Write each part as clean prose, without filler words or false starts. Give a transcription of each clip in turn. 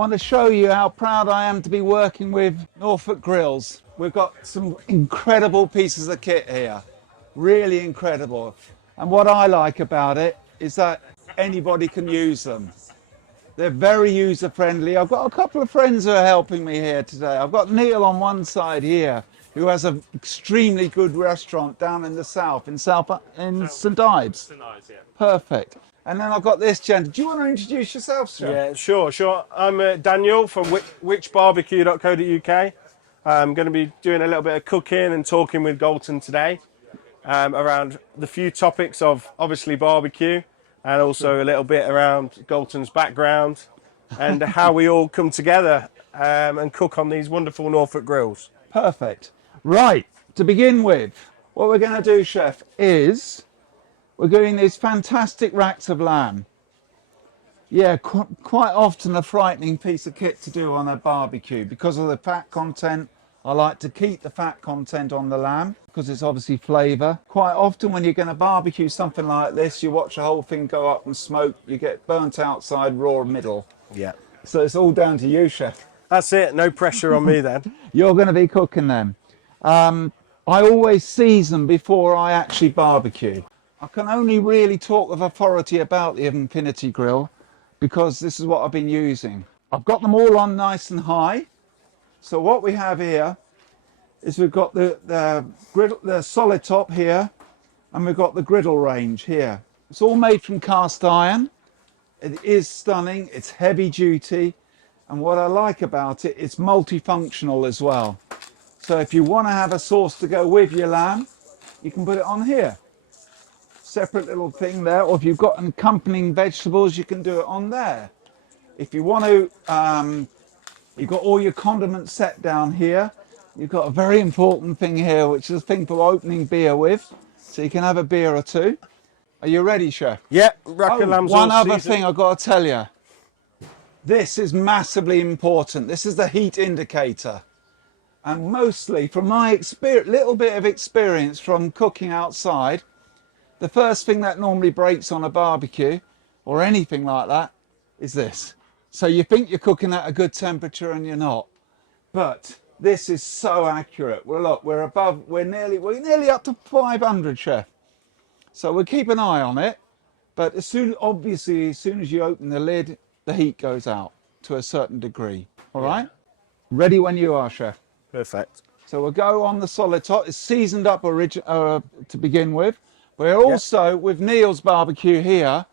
want to show you how proud I am to be working with Norfolk Grills. We've got some incredible pieces of kit here, really incredible. And what I like about it is that anybody can use them. They're very user-friendly. I've got a couple of friends who are helping me here today. I've got Neil on one side here, who has an extremely good restaurant down in the south, in St Ives. St Ives, yeah. Perfect. And then I've got this gent. Do you want to introduce yourself, sir? Yeah, sure. I'm Daniel from WhichBBQ.co.uk. I'm going to be doing a little bit of cooking and talking with Galton today around the few topics of obviously barbecue and also a little bit around Galton's background and how we all come together and cook on these wonderful Norfolk grills. Perfect. Right, to begin with, what we're going to do, chef, is we're doing these fantastic racks of lamb. Yeah, quite often a frightening piece of kit to do on a barbecue because of the fat content. I like to keep the fat content on the lamb because it's obviously flavour. Quite often when you're going to barbecue something like this, you watch the whole thing go up and smoke, you get burnt outside, raw middle. Yeah. So it's all down to you, chef. That's it, no pressure on me then. You're going to be cooking them. I always season before I actually barbecue. I can only really talk with authority about the Infinity Grill because this is what I've been using. I've got them all on nice and high. So what we have here is we've got the solid top here and we've got the griddle range here. It's all made from cast iron. It is stunning, it's heavy duty, and what I like about it, it's multifunctional as well. So if you want to have a sauce to go with your lamb, you can put it on here. Separate little thing there, or if you've got accompanying vegetables, you can do it on there. If you want to, you've got all your condiments set down here. You've got a very important thing here, which is a thing for opening beer with, so you can have a beer or two. Are you ready, chef? Yeah, rack of lamb's one all other seasoned. thing I've got to tell you. This is massively important. This is the heat indicator. And mostly from my little bit of experience from cooking outside, the first thing that normally breaks on a barbecue or anything like that is this. So you think you're cooking at a good temperature and you're not. But this is so accurate. Well, look, we're nearly up to 500, chef. So we'll keep an eye on it. But obviously, as soon as you open the lid, the heat goes out to a certain degree. All right? Ready when you are, chef. Perfect. So we'll go on the solid top. It's seasoned up to begin with. We're also, with Neil's barbecue here,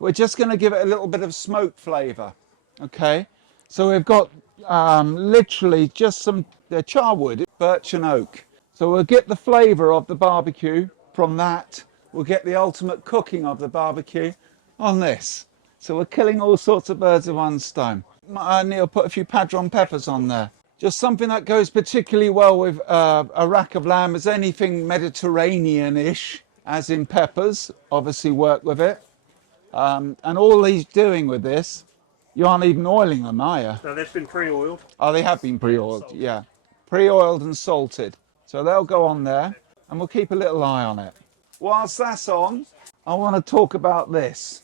we're just going to give it a little bit of smoke flavour. Okay? So we've got literally just some charwood, birch and oak. So we'll get the flavour of the barbecue from that. We'll get the ultimate cooking of the barbecue on this. So we're killing all sorts of birds with one stone. Neil put a few padron peppers on there. Just something that goes particularly well with a rack of lamb is anything Mediterranean-ish, as in peppers, obviously work with it. And all he's doing with this, you aren't even oiling them, are you? No, they've been pre-oiled. Oh, they have been pre-oiled, yeah. Pre-oiled and salted. So they'll go on there, and we'll keep a little eye on it. Whilst that's on, I want to talk about this.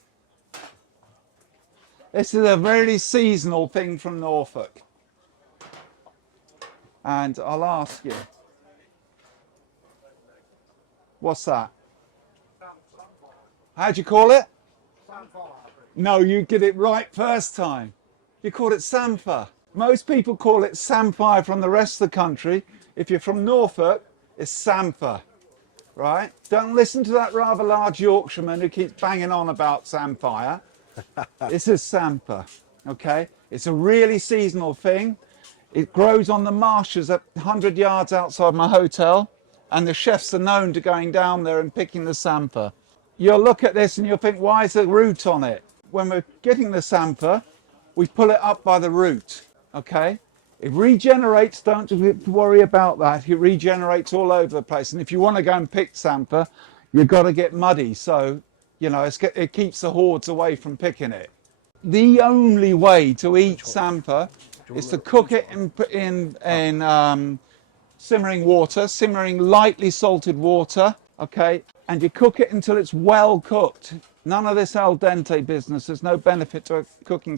This is a very seasonal thing from Norfolk. And I'll ask you, what's that? How'd you call it? Samphire. No, you did it right first time. You called it samphire. Most people call it samphire from the rest of the country. If you're from Norfolk, it's samphire, right? Don't listen to that rather large Yorkshireman who keeps banging on about samphire. This is samphire, okay? It's a really seasonal thing. It grows on the marshes at 100 yards outside my hotel, and the chefs are known to going down there and picking the samphire. You'll look at this and you'll think, why is there root on it? When we're getting the samphire, we pull it up by the root, okay? It regenerates, don't worry about that. It regenerates all over the place. And if you want to go and pick samphire, you've got to get muddy. So, you know, it keeps the hordes away from picking it. The only way to eat samphire is to cook it in simmering water, simmering lightly salted water, okay? And you cook it until it's well cooked. None of this al dente business. There's no benefit to cooking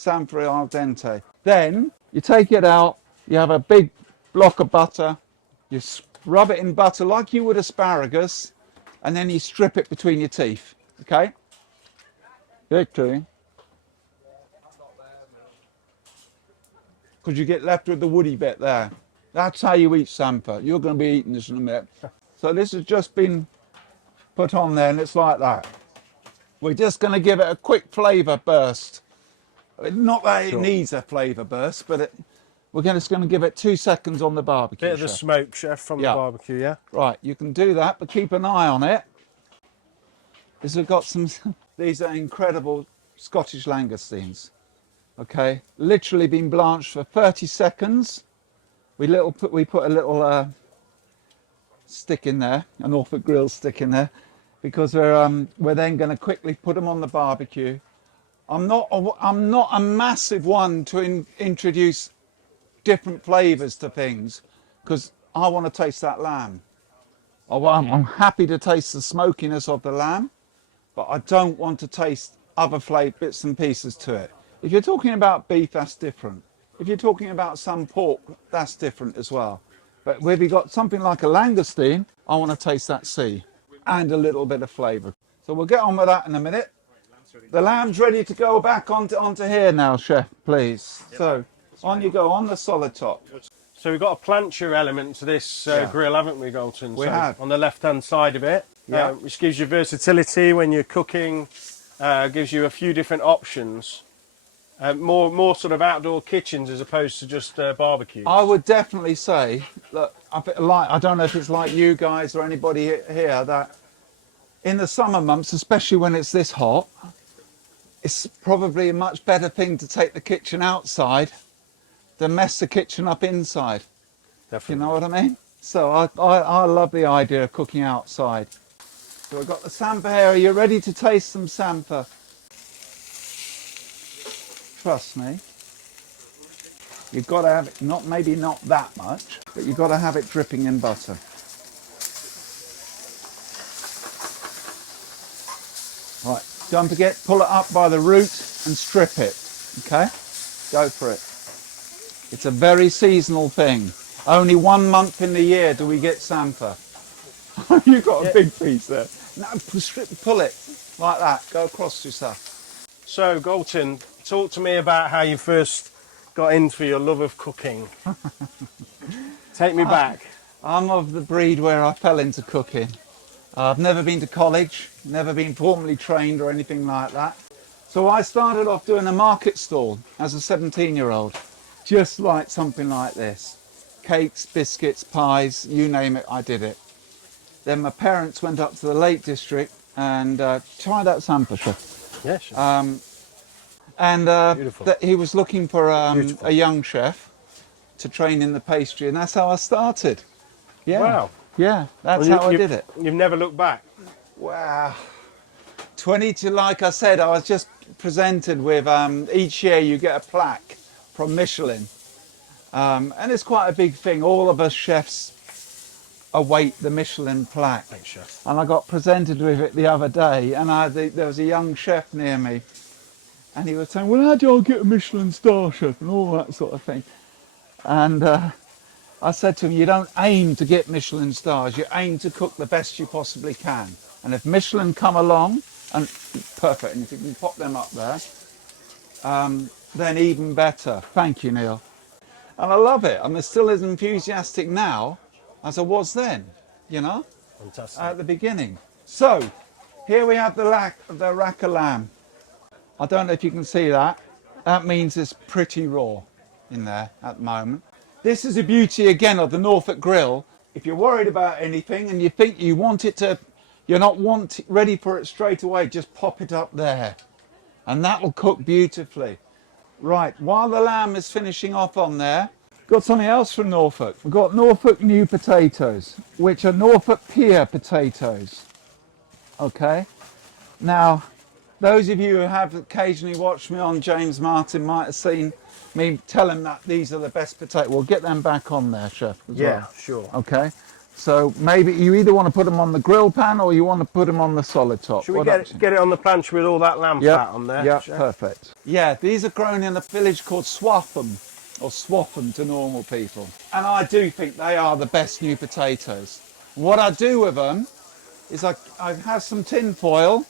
samphire al dente. Then you take it out, you have a big block of butter, you rub it in butter like you would asparagus, and then you strip it between your teeth, okay? Victory. Because you get left with the woody bit there. That's how you eat samphire. You're going to be eating this in a minute. So this has just been put on there, and it's like that. We're just going to give it a quick flavour burst. Not that it needs a flavour burst, but we're just going to give it 2 seconds on the barbecue. Bit of the smoke, chef, from the barbecue, yeah? Right, you can do that, but keep an eye on it. Because we've got some, these are incredible Scottish langoustines. Okay, literally been blanched for 30 seconds. We put a little stick in there, a Norfolk Grills stick in there, because we're then going to quickly put them on the barbecue. I'm not a massive one to introduce different flavours to things, because I want to taste that lamb. I'm happy to taste the smokiness of the lamb, but I don't want to taste other flavour bits and pieces to it. If you're talking about beef, that's different. If you're talking about some pork, that's different as well. But if you've got something like a langoustine, I want to taste that sea and a little bit of flavour. So we'll get on with that in a minute. The lamb's ready to go back onto here now, chef, please. So on you go, on the solid top. So we've got a plancher element to this grill, haven't we, Galton? We have. On the left-hand side of it, which gives you versatility when you're cooking, gives you a few different options. More sort of outdoor kitchens as opposed to just barbecues. I would definitely say, look, I don't know if it's like you guys or anybody here, that in the summer months, especially when it's this hot, it's probably a much better thing to take the kitchen outside than mess the kitchen up inside. Definitely. You know what I mean? So I love the idea of cooking outside. So we've got the samphire here. Are you ready to taste some samphire? Trust me. You've got to have it, maybe not that much, but you've got to have it dripping in butter. Right, don't forget, pull it up by the root and strip it, okay? Go for it. It's a very seasonal thing. Only 1 month in the year do we get samphire. You've got a big piece there. No, pull it like that, go across yourself. So, Galton, talk to me about how you first got into your love of cooking. Take me back. I'm of the breed where I fell into cooking. I've never been to college, never been formally trained or anything like that. So I started off doing a market stall as a 17-year-old, just like something like this. Cakes, biscuits, pies, you name it, I did it. Then my parents went up to the Lake District and tried out samphire. Yes. He was looking for a young chef to train in the pastry, and that's how I started. Yeah. Wow. Yeah, that's how I did it. You've never looked back? Wow. 22, like I said, I was just presented with, each year you get a plaque from Michelin. And it's quite a big thing. All of us chefs await the Michelin plaque. Thanks, chef. And I got presented with it the other day, and there was a young chef near me, and he was saying, well, how do I get a Michelin star, chef, and all that sort of thing. And I said to him, you don't aim to get Michelin stars, you aim to cook the best you possibly can. And if Michelin come along, and perfect, and if you can pop them up there, then even better. Thank you, Neil. And I love it. I'm still as enthusiastic now as I was then, you know? Fantastic. At the beginning. So, here we have the rack of lamb. I don't know if you can see that. That means it's pretty raw in there at the moment. This is the beauty again of the Norfolk grill. If you're worried about anything and you think you want it to, you're not ready for it straight away, just pop it up there. And that will cook beautifully. Right, while the lamb is finishing off on there, got something else from Norfolk. We've got Norfolk new potatoes, which are Norfolk pear potatoes. Okay, now those of you who have occasionally watched me on James Martin might have seen me tell him that these are the best potatoes. We'll get them back on there, chef. As well. Sure. Okay, So maybe you either want to put them on the grill pan or you want to put them on the solid top. Should we get it on the plancha with all that lamb fat on there? Yeah, perfect. Yeah, these are grown in a village called Swaffham, or Swaffham to normal people. And I do think they are the best new potatoes. What I do with them is I have some tin foil,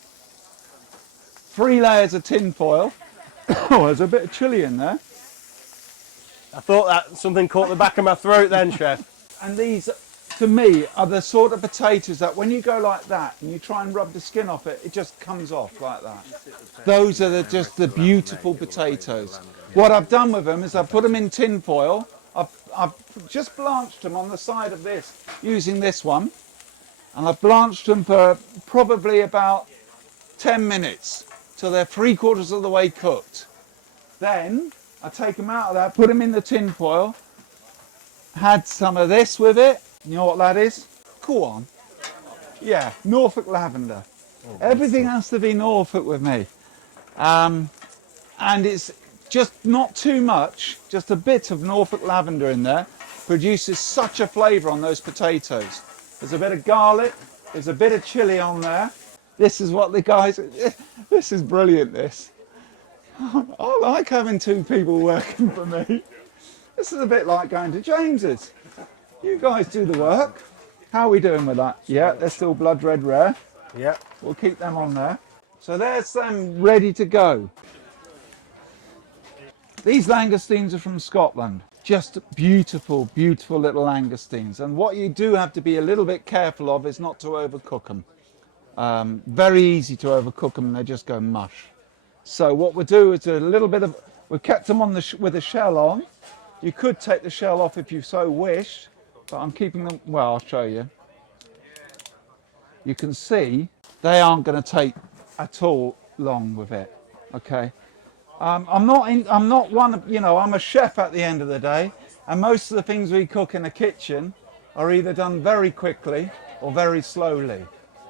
3 layers of tin foil. Oh, there's a bit of chilli in there. I thought that something caught the back of my throat then, Chef. And these, to me, are the sort of potatoes that when you go like that and you try and rub the skin off it, it just comes off like that. Those are just the beautiful potatoes. What I've done with them is I've put them in tin foil. I've just blanched them on the side of this using this one. And I've blanched them for probably about 10 minutes till they're 3/4 of the way cooked. Then I take them out of that, put them in the tin foil, had some of this with it. You know what that is? Go on. Yeah, Norfolk lavender. Everything has to be Norfolk with me. And it's just not too much, just a bit of Norfolk lavender in there produces such a flavour on those potatoes. There's a bit of garlic, there's a bit of chilli on there. This is what the guys, this is brilliant, this. I like having 2 people working for me. This is a bit like going to James's. You guys do the work. How are we doing with that? Yeah, they're still blood red rare. Yeah. We'll keep them on there. So there's them ready to go. These langoustines are from Scotland. Just beautiful, beautiful little langoustines. And what you do have to be a little bit careful of is not to overcook them. Very easy to overcook them and they just go mush. So what we'll do is a little bit of, we've kept them on with the shell on. You could take the shell off if you so wished, but I'm keeping them, well, I'll show you. You can see they aren't going to take at all long with it, okay? I'm not one of, you know, I'm a chef at the end of the day, and most of the things we cook in the kitchen are either done very quickly or very slowly.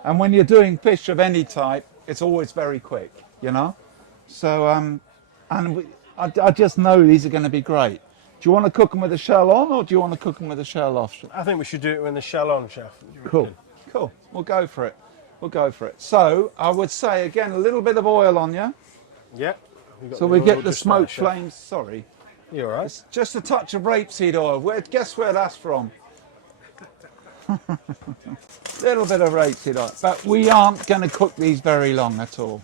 And when you're doing fish of any type, it's always very quick, you know? So, I just know these are going to be great. Do you want to cook them with the shell on, or do you want to cook them with the shell off? I think we should do it with the shell on, Chef. Cool, cool. We'll go for it. We'll go for it. So, I would say, again, a little bit of oil on you. Yeah. So we get the smoke flames. Sorry. You're all right. It's just a touch of rapeseed oil. Guess where that's from? Little bit of rapeseed oil. But we aren't going to cook these very long at all.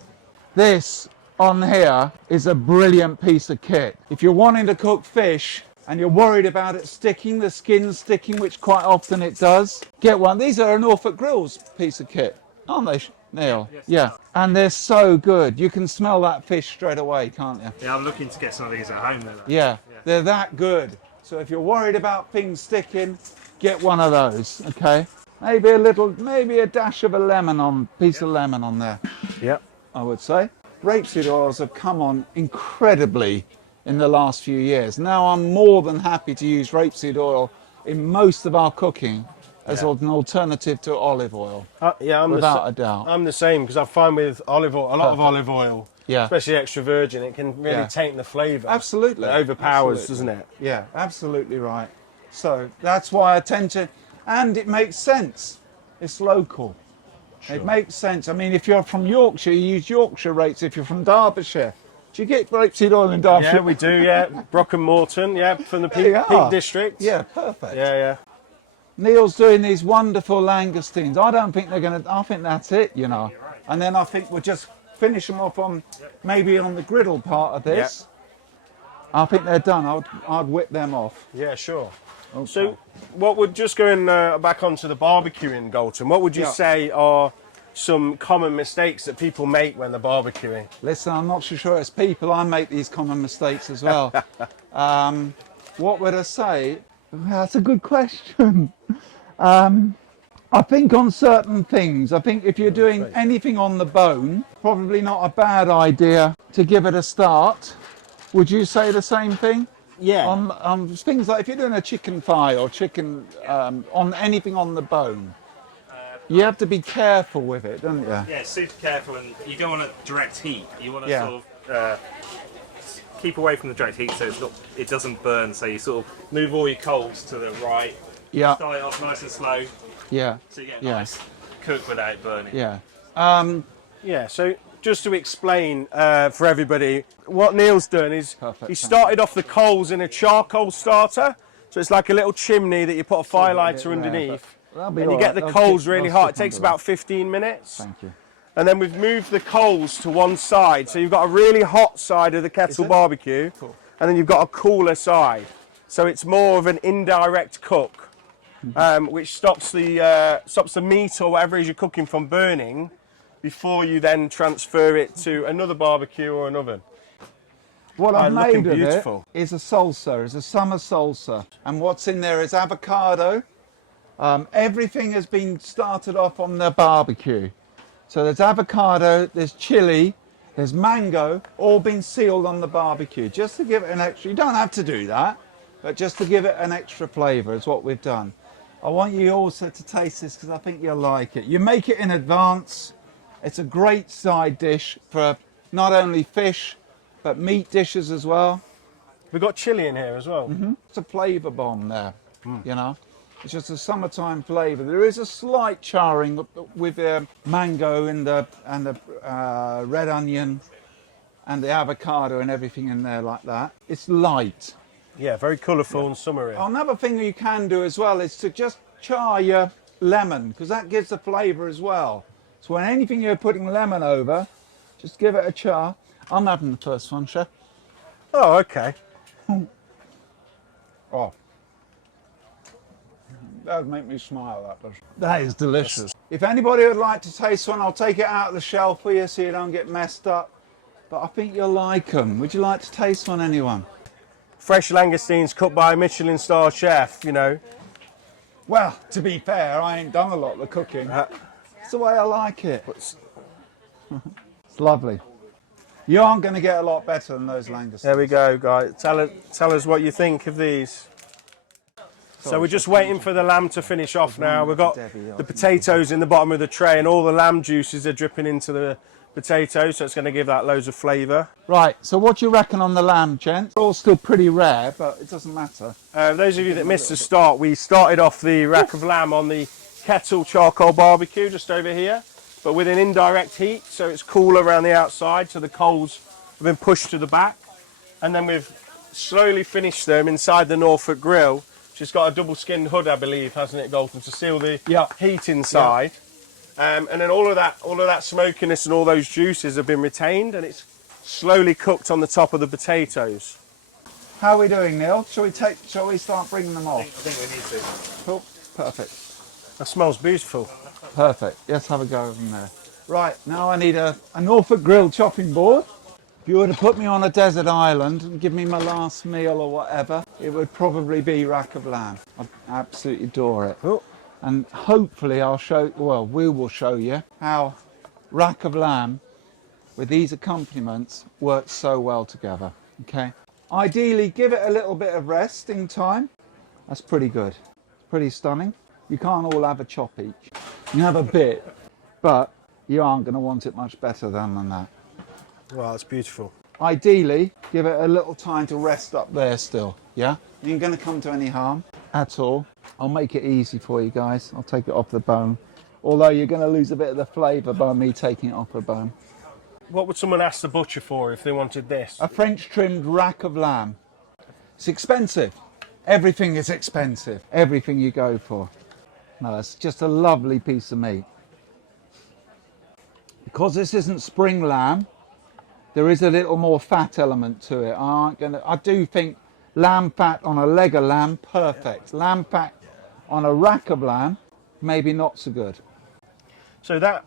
This on here is a brilliant piece of kit. If you're wanting to cook fish and you're worried about it sticking, the skin sticking, which quite often it does, get one. These are a Norfolk Grills piece of kit, aren't they, Neil? Yes. Yeah. And they're so good. You can smell that fish straight away, can't you? Yeah, I'm looking to get some of these at home. Yeah, they're that good. So if you're worried about things sticking, get one of those, okay? Maybe a dash of a lemon on, piece of lemon on there. Yep. I would say. Rapeseed oils have come on incredibly in the last few years. Now I'm more than happy to use rapeseed oil in most of our cooking as an alternative to olive oil. Yeah, without a doubt. I'm the same, because I find with olive oil, a lot of olive oil, especially extra virgin, it can really taint the flavour. Absolutely. It overpowers, doesn't it? Yeah, absolutely right. So that's why I tend to, and it makes sense. It's local. Sure. It makes sense. I mean, if you're from Yorkshire, you use Yorkshire rates. If you're from Derbyshire, do you get rapeseed oil in Derbyshire? Yeah, we do, yeah. Brock and Morton, yeah, from the Peak District. Yeah, perfect. Yeah, yeah. Neil's doing these wonderful langoustines. I don't think they're going to, I think that's it, you know. Right. And then I think we'll just finish them off on, maybe on the griddle part of this. I think they're done. I'd whip them off. Yeah, sure. Okay. So, what would, just going back onto the barbecuing, Galton, what would you say are some common mistakes that people make when they're barbecuing? Listen, I'm not so sure it's people. I make these common mistakes as well. What would I say? That's a good question. I think on certain things, I think if you're doing anything on the bone, probably not a bad idea to give it a start. Would you say the same thing? Yeah. On things like if you're doing a chicken thigh or chicken, on anything on the bone, you have to be careful with it, don't you? Yeah, super careful, and you don't want to direct heat. You want to sort of keep away from the direct heat so it doesn't burn. So you sort of move all your coals to the right, Yeah. Start it off nice and slow, Yeah. so you get a Yeah. nice cook without burning. Yeah. Yeah, so just to explain for everybody, what Neil's done is Perfect, he thank started off the coals in a charcoal starter. So it's like a little chimney that you put a fire lighter underneath. That'll be And you all get right. the They'll coals stick- really they'll hot. It stick takes under about 15 minutes. Thank you. And then we've moved the coals to one side. So you've got a really hot side of the kettle it? barbecue. Cool. And then you've got a cooler side. So it's more of an indirect cook, which stops the meat or whatever it is you're cooking from burning before you then transfer it to another barbecue or an oven. What I've looking made of beautiful. it is a salsa, is a summer salsa. And what's in there is avocado. Everything has been started off on the barbecue. So there's avocado, there's chili, there's mango, all been sealed on the barbecue. Just to give it an extra, you don't have to do that, but just to give it an extra flavour is what we've done. I want you also to taste this because I think you'll like it. You make it in advance. It's a great side dish for not only fish, but meat dishes as well. We've got chili in here as well. It's a flavour bomb there, you know. It's just a summertime flavour. There is a slight charring with mango and the red onion and the avocado and everything in there like that. It's light. Yeah, very colourful and summery. Another thing you can do as well is to just char your lemon because that gives the flavour as well. So when anything you're putting lemon over, just give it a char. I'm having the first one, Chef. Oh, okay. Oh. That would make me smile, that does. That is delicious. If anybody would like to taste one, I'll take it out of the shelf for you so you don't get messed up. But I think you'll like them. Would you like to taste one, anyone? Fresh langoustines cooked by a Michelin star chef, you know. Well, to be fair, I ain't done a lot of the cooking. It's the way I like it. It's lovely. You aren't going to get a lot better than those langoustines. There we go, guys. Tell us what you think of these. So we're just waiting for the lamb to finish off now. We've got the potatoes in the bottom of the tray and all the lamb juices are dripping into the potatoes, so it's going to give that loads of flavour. Right, so what do you reckon on the lamb, gents? They're all still pretty rare, but it doesn't matter. Those of you that missed the start, we started off the rack of lamb on the kettle charcoal barbecue just over here, but with an indirect heat, so it's cooler around the outside, so the coals have been pushed to the back. And then we've slowly finished them inside the Norfolk Grill, which has got a double-skinned hood, I believe, hasn't it, Galton, to seal the heat inside. And then all of that smokiness and all those juices have been retained, and it's slowly cooked on the top of the potatoes. How are we doing, Neil? Shall we start bringing them I off? think we need to. Cool. Perfect. That smells beautiful. Perfect. Let's have a go of them there. Right, now I need a Norfolk Grill chopping board. If you were to put me on a desert island and give me my last meal or whatever, it would probably be rack of lamb. I absolutely adore it. Oh. And hopefully we will show you how rack of lamb with these accompaniments works so well together, okay? Ideally, give it a little bit of resting time. That's pretty good. Pretty stunning. You can't all have a chop each. You can have a bit, but you aren't going to want it much better than that. Wow, that's beautiful. Ideally, give it a little time to rest up there still, yeah? You ain't going to come to any harm at all. I'll make it easy for you guys. I'll take it off the bone. Although you're going to lose a bit of the flavour by me taking it off the bone. What would someone ask the butcher for if they wanted this? A French trimmed rack of lamb. It's expensive. Everything is expensive. Everything you go for. No, it's just a lovely piece of meat. Because this isn't spring lamb, there is a little more fat element to it. I do think lamb fat on a leg of lamb, perfect. Lamb fat on a rack of lamb, maybe not so good. So that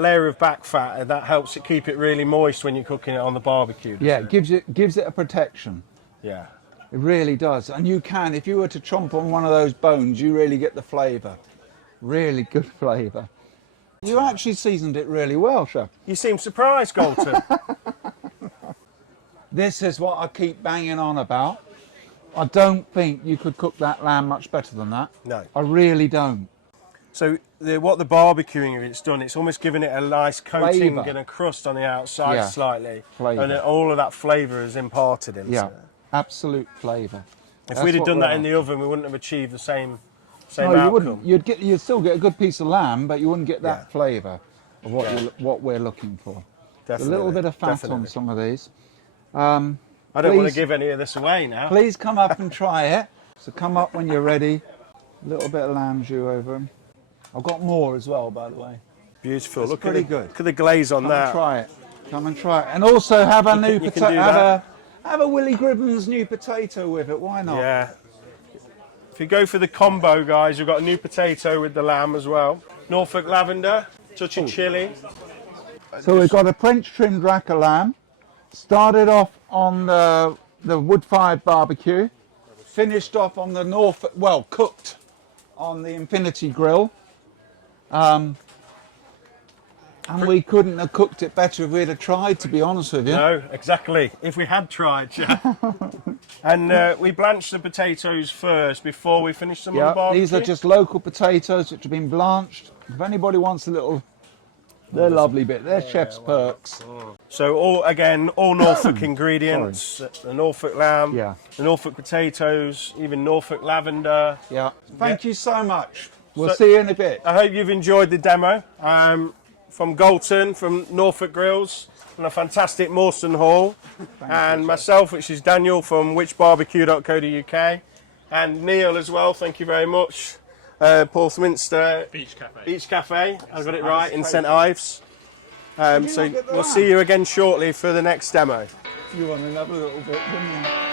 layer of back fat, that helps it keep it really moist when you're cooking it on the barbecue. Yeah, it gives it a protection. Yeah. It really does. And you can, if you were to chomp on one of those bones, you really get the flavour. Really good flavour. You actually seasoned it really well, Chef. You seem surprised, Galton. This is what I keep banging on about. I don't think you could cook that lamb much better than that. No. I really don't. So what the barbecuing it's done, it's almost given it a nice coating Flavour. and a crust on the outside slightly. Flavour. And then all of that flavour is imparted into Yeah, it. absolute flavour. If we'd have done that in the oven, we wouldn't have achieved the same same No, you outcome. wouldn't. You'd still get a good piece of lamb, but you wouldn't get that Yeah. flavour of what Yeah. what we're looking for. Definitely. A little bit of fat definitely. on some of these. I don't want Please- to give any of this away now. Please come up and try it. So come up when you're ready. A little bit of lamb jus over them. I've got more as well, by the way. Beautiful. It's Look pretty at good. Look at the glaze on Come and that. try it. Come and try it. And also have a new you can potato. do that. Have a Willie Gribben's new potato with it. Why not? Yeah. If you go for the combo, guys, you've got a new potato with the lamb as well. Norfolk lavender, touch of chili. So we've got a French trimmed rack of lamb. Started off on the wood-fired barbecue. Finished off on the Norfolk, well, cooked on the Infinity Grill. And we couldn't have cooked it better if we'd have tried, to be honest with you. No, exactly. If we had tried, yeah. And we blanched the potatoes first before we finished them on the Yeah, barbecue. these are just local potatoes which have been blanched. If anybody wants a little, they're lovely bit. They're chef's perks. So all Norfolk ingredients. The Norfolk lamb, Yeah. the Norfolk potatoes, even Norfolk lavender. Yeah. Thank you so much. We'll So- see you in a bit. I hope you've enjoyed the demo from Galton, from Norfolk Grills, and a fantastic Mawson Hall, and myself, which is Daniel from WhichBBQ.co.uk, and Neil as well. Thank you very much. Porthminster Beach Cafe. Beach Cafe. I got it right in St Ives. So not get the we'll lamb? see you again shortly for the next demo. You want another little bit, didn't you?